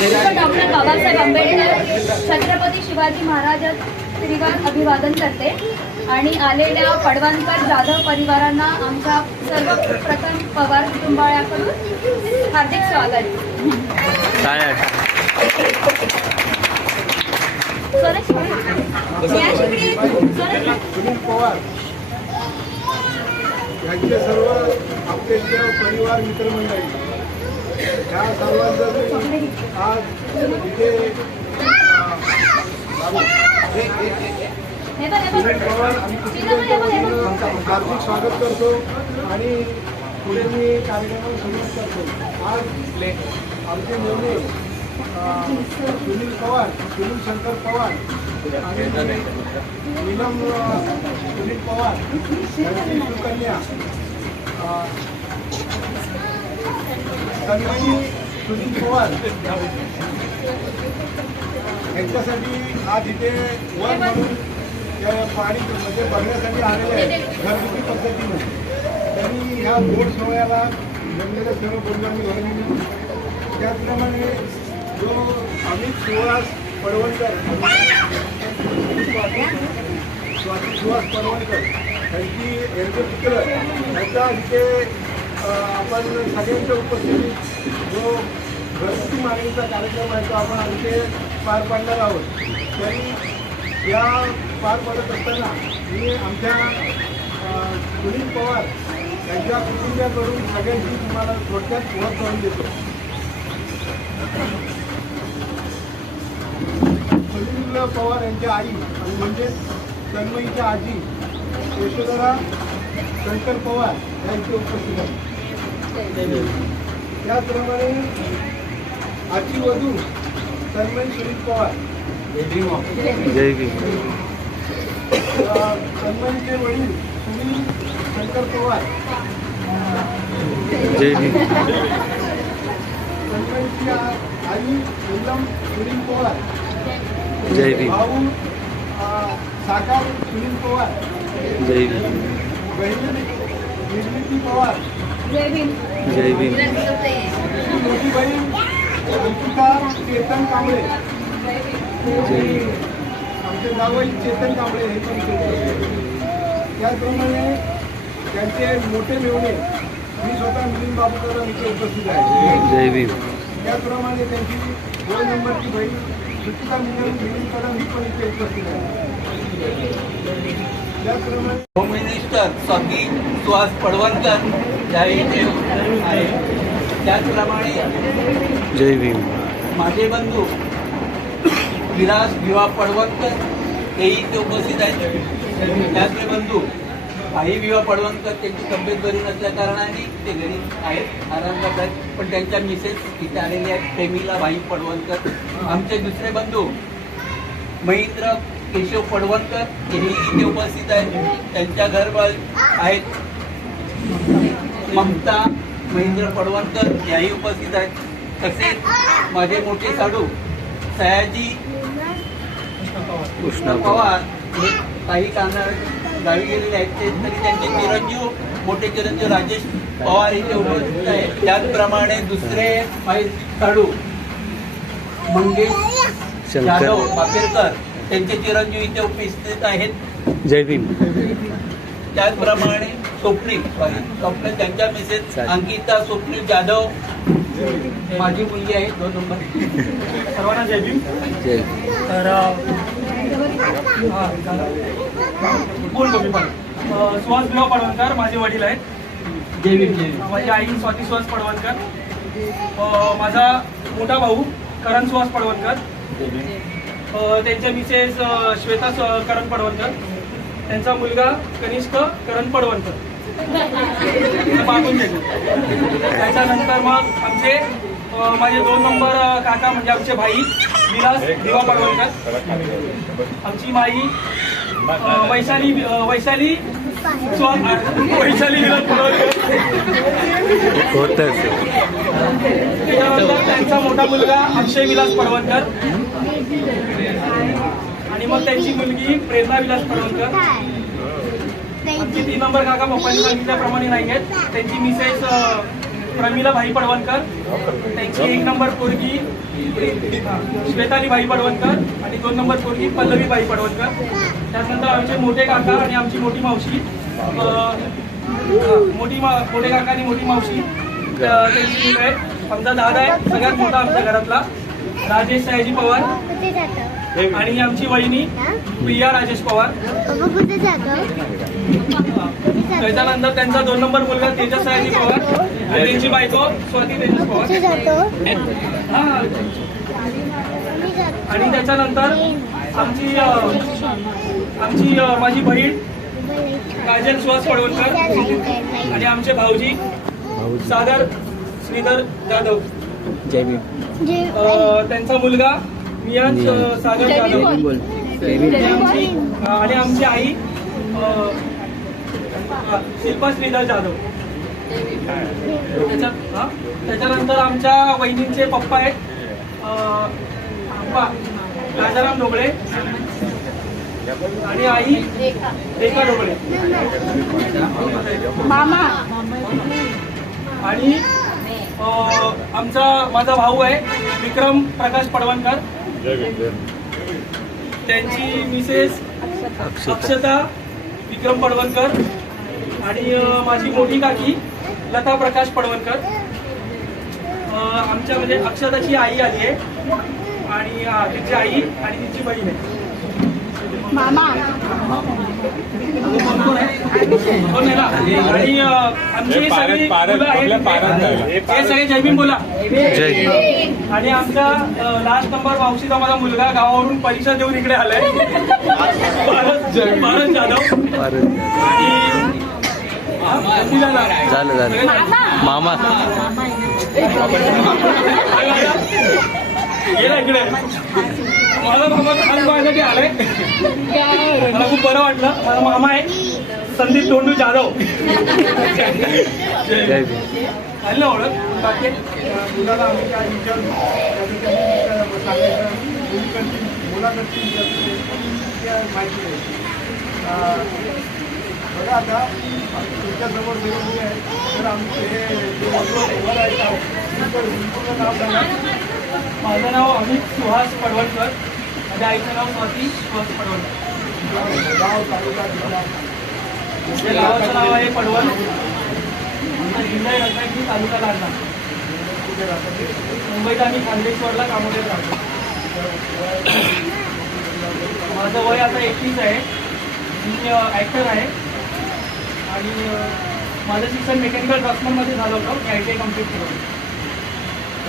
Doctor Babasaheb Ambedkar Chhatrapati Shivaji Maharaj श्रीवार अभिवादन करते. आणि आलेल्या पडवाणकर जाधव परिवारांना आमच्या सर्वप्रथम पवार कुटुंबाळ्याकडून हार्दिक स्वागत. यांचे सर्व आपले परिवार मित्रमंडळी. ह्या सर्वांचं आज तिथे सुनील पवार हार्दिक स्वागत करतो आणि पुढे मी कार्यक्रमाला सुरुवात करतो आज आमचे मेवणे सुनील पवार सुनील शंकर पवार आणि नीलम सुनील पवार सुकन्या तन्मयी सुनील पवार यांच्यासाठी आज इथे वर म्हणून पाणी म्हणजे बघण्यासाठी आलेले आहेत. घरगुती पद्धतीने. त्यांनी ह्या बोट सोहळ्याला जमलेल्या सर्व बोलणारी दिली त्याचप्रमाणे जो अमित सुहास पडवणकर स्वाती सुहास पडवणकर यांची यांचे पुत्र यांचा इथे आपण सगळ्यांच्या उपस्थितीत जो घरगुती मागणीचा कार्यक्रम आहे तो आपण आमचे पार पाडणार आहोत. तरी या पार पडत असताना मी आमच्या सुनील पवार यांच्या कुटुंबियाकडून सगळ्यांची तुम्हाला थोडक्यात ओळख करून देतो. सुनील पवार यांच्या आई आणि म्हणजे तन्मयीच्या आजी यशोधरा शंकर पवार यांची उपस्थित आहे त्याचप्रमाणे आजी वधू तन्मयी सुनील पवार तन्मयीचे वडील सुनील शंकर पवार. आ- आई नीलम सुनील पवार. भाऊ साकार सुनील पवार. बहीण निर्मिती पवार. जय भीम. जय भीम. चेतन कांबळे आमचे जावई चेतन कांबळे हे पण. त्याचप्रमाणे त्यांचे मोठे मेवणे मी स्वतः मिलिंद बाबू कदम इथे उपस्थित आहे जय भीम. त्याचप्रमाणे त्यांची दोन नंबरची बहीण सुचिता मिलिंद मिलिंद कदम ही पण इथे उपस्थित आहे होम मिनिस्टर स्वाती सुहास पडवणकर इथे आहे त्याचप्रमाणे जय भीम. माझे बंधू विलास भिवा पडवणकर हेही इथे उपस्थित आहेत. त्याचे बंधू आई विवा पडवणकर त्यांची तब्येत बरी नसल्या कारणाने ते घरी आहेत. आराम करतात पण त्यांच्या मिसेस इथे आलेल्या आहेत. प्रेमीला भाई पडवणकर. आमचे दुसरे बंधू महेंद्र केशव पडवणकर हेही इथे उपस्थित आहेत त्यांच्या घरवाल आहेत. ममता महेंद्र पडवणकर याही उपस्थित आहेत. तसेच माझे मोठे साडू सयाजी कृष्ण पवार. हे काही कारणाने गावी गेलेले आहेत. ते तरी त्यांचे चिरंजीव मोठे चिरंजीव राजेश पवार इथे उपस्थित आहेत त्याचप्रमाणे दुसरे साडू मंगेश जाधव शंकर पापेरकर त्यांचे चिरंजीव इथे उपस्थित आहेत. जय भीम. त्याचप्रमाणे स्वप्नील स्वप्नील त्यांच्या मिसेस अंकिता स्वप्नील जाधव. माझी मुलगी आहे दोन नंबर. सर्वांना जय भीम. जय तर हा. बोल बघू पण सुहास भिवा पडवणकर माझे वडील आहेत. जय भीम जय भीम. माझी आई स्वाती सुहास पडवणकर. माझा मोठा भाऊ करण सुहास पडवणकर. त्यांच्या मिसेस श्वेता करण पडवणकर त्यांचा मुलगा कनिष्क करण पडवणकर त्याच्यानंतर मग आमचे माझे दोन नंबर काका म्हणजे आमचे भाई विलास दिवा पडवणकर आमची माई वैशाली वैशाली वैशाली विलास पडवणकर त्यांचा मोठा मुलगा अक्षय विलास पडवणकर आणि मग त्यांची मुलगी प्रेरणा विलास पडवणकर आमचे तीन नंबर काका पप्पांनी सांगितल्याप्रमाणे नाही आहेत. त्यांची मिसेस प्रमिला भाई पडवणकर. त्यांची एक नंबर पोरगी श्वेताली भाई पडवणकर आणि दोन नंबर पोरगी पल्लवी भाई पडवणकर. त्यानंतर आमचे मोठे काका आणि आमची मोठी मावशी मोठी मा मोठे काका आणि मोठी मावशी त्यांची मुलं आमचा दादा आहे सगळ्यात मोठा आमच्या घरातला. राजेश सयाजी पवार आणि आमची वहिनी प्रिया राजेश पवार. त्याच्यानंतर त्यांचा दोन नंबर मुलगा तेजस सयाजी पवार आणि त्यांची बायको स्वाती तेजस पवार. हा. आणि त्याच्यानंतर आमची आमची माझी बहीण काजल सुहास पडवणकर आणि आमचे भाऊजी सागर श्रीधर जाधव. जय भीम. त्यांचा मुलगा मियांश अं, सागर जाधव. बोल. जय भीम. आणि आमची आई शिल्पा श्रीधर जाधव. हा? त्याच्यानंतर आमच्या वहिनींचे पप्पा आहेत अं, पप्पा राजाराम ढोबळे आणि आई रेखा ढोबळे. मामा. आणि आमचा माझा भाऊ आहे विक्रम प्रकाश पडवणकर. त्यांची मिसेस अक्षता विक्रम पडवणकर आणि माझी मोठी काकी लता प्रकाश पडवणकर. आमच्या म्हणजे अक्षताची आई आली आहे आणि तिची आई आणि तिची बहीण आहे. मामा? आणि आमची सगळी मुलं आहेत. हे सगळे जय. भीम आणि आमचा लास्ट नंबर मावशीचा माझा मुलगा गावावरून परीक्षा देऊन इकडे आलाय. भारत भारत जाधव. भारत आणि गंभीर झाला. झालं. झालं मामा. इकडे. माझा मामा खान पाहण्यासाठी आलाय. मला खूप बरं वाटलं. माझा मामा आहे. संदीप धोंडू जाधव. आलं ना ओळख. बाकी मुलाला आम्ही काय विचारतो त्या ठिकाणी सांगायचं मुलीकडची मुलाकडची विचारतो त्या माहिती अं, बघा आता तुमच्यासमोर जेव्हा मुली आहे तर आमचे हे जे आहे नाव सांगा माझं नाव अमित सुहास पडवणकर माझ्या आईचं नाव स्वाती सुहास पडवणकर गाव तालुका गावाचं नाव आहे पडवळ. आता जिल्हा आहे रत्नागिरी तालुका लागला कुठे मुंबईत आम्ही खांदेश्वरला कामोड्यात राहतो माझं वय आता एकवीस आहे. मी ॲक्टर आहे. आणि माझं शिक्षण मेकॅनिकल ट्रान्सफॉर्ममध्ये झालं होतं. मी आय टी आय कंप्लीट केलं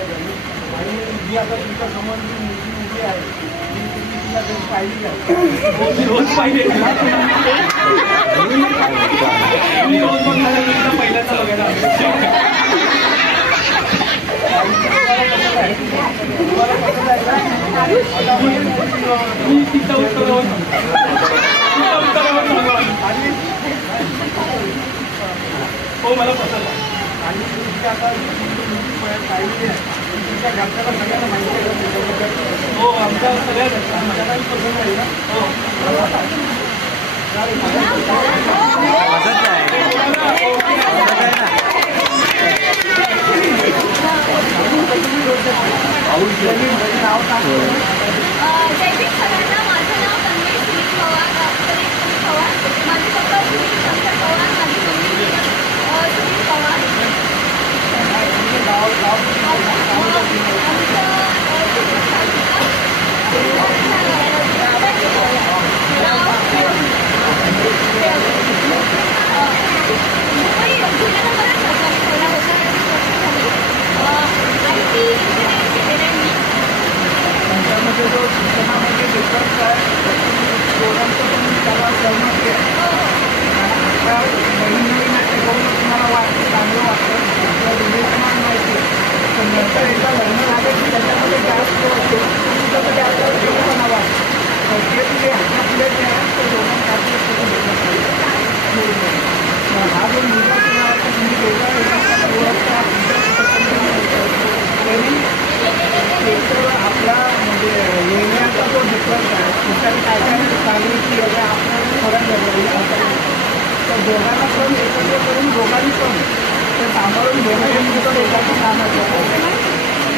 आणि जी आता तुमच्यासमोर मुलगी मुलगी आहे ती तुम्ही तिला पाहिली आहे रोज पाहिजे मी रोज पहिल्यांदा बघायला आलो. आहे मी उत्तर उत्तर आणि हो मला पसंत आणि तुमची आता जी आहे हो आमच्या सगळ्या घरच्यांना पसंत आहे ना हो पसंत आहे पसंत आहे ना नाव सांग जयदीप सरांना माझं नाव तन्मय सुनील पवार अ, सुनील सुनील पवार माझे पप्पा सुनील शंकर पवार माझी मम्मी अ, सुनील पवार गाव गाव आमचं अ, मुंबई जिल्ह्यानंबरच सरकारी सोळा वर्षांची आय टी इंजिनिअरिंग केलेलं आहे मी त्यांच्यामध्ये जो शिक्षणामध्ये डिफरन्स आहे दोघांचं पण त्याला सहमत आहे आता नवीन नवीन आहे बघून तुम्हाला वाटतं चांगलं वाटतं किंवा विवेचमान माहिती आहे एकदा लग्न झालं की त्याच्यामध्ये जास्त आपल्याला देवपणा ते जे आपले जे आहे करून हा जो मुलगा आता तुम्ही दोघा एकमेकांना ओळखता तरी आपला म्हणजे येण्याचा तो डिफरन्स आहे त्याच्याने काय काय सांगली की याचा आपल्याला फरक झाला तर दोघांना पण एकत्र करून दोघांनी पण. ते सांभाळून घेणं हे तुला हा पसंत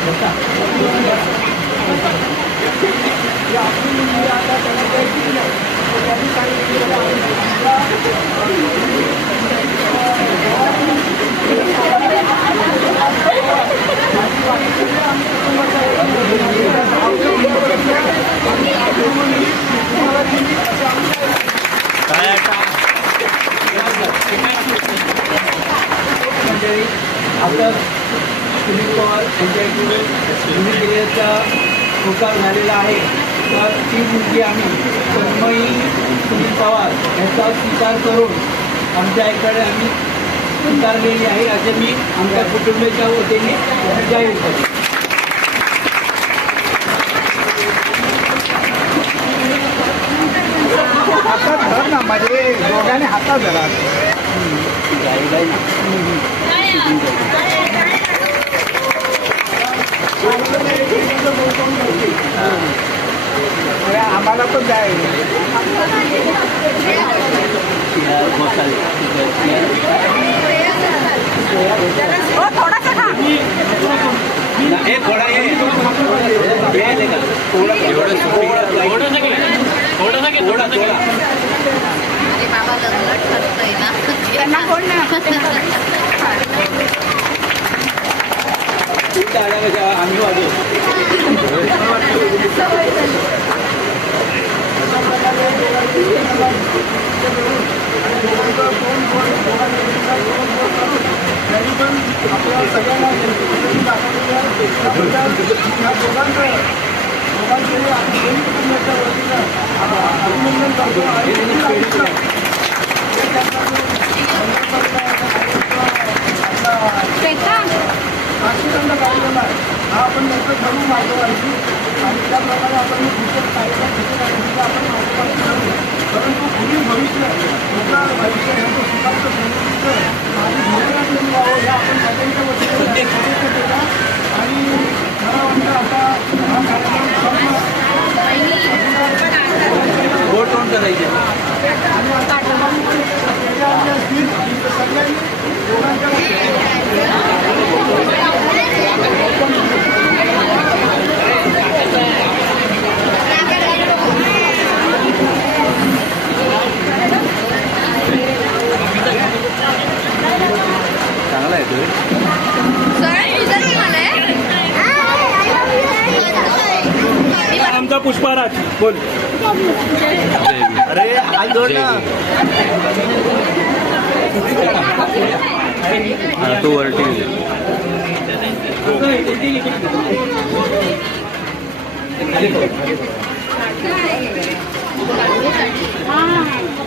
मुलगा मंडळी आता सुनील पवार यांच्या इकडे सुनील केल्याचा पुकार झालेला आहे तर ती मुलगी आम्ही तन्मयी सुनील पवार यांचा स्वीकार करून आमच्या इकडे आम्ही स्वीकारलेली आहे. असे मी आमच्या कुटुंबाच्या वतीने जाहीर करतो. हातात धर ना दोघांनी हातात धरा. आम्हाला पण जाय हे थोडा हे वेळ आहे का? थोडा थोडा थोडा थोडा थोडा बाबा लग्न ठरतंय ना त्यांना कोण तुमच्या आल्यापेक्षा आम्ही वाजवतो तरी पण आपल्या सगळ्यांना संस्कृती दाखवली आहे. त्याबद्दल या दोघांचं दोघांचंही आम्ही दोन्ही कुटुंबाच्या वतीनं आ- अभिनंदन करतो आणि त्यांनी सांगितलं हे त्यांना राष्ट्रदंड कार्यक्रम आहे हा आपण नंतर ठरवू मागवायची आणि त्याप्रमाणे आपण पुढचं कार्यक्रम कसे करायचे आपण मागवायची परंतु पुढील भविष्य लोकांचं भविष्य यांचं सुखाचं समृद्धीचं आणि धोरणात येऊन व्हावं हे आपण सगळ्यांच्या वतीने केला. आणि मला वाटतं आता हा कार्यक्रम करायचे. आणि आता सगळ्यांनी दोघांच्या वतीने चांगला आहे तो आमचा पुष्पाराज बोल. अरे आज तू वरती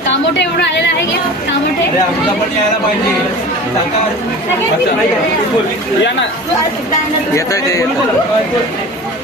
कामोठे म्हणून आलेला आहे की कामोठे अरे आमचा पण यायला पाहिजे. सांगा. या ना. येत आहे ते येतं.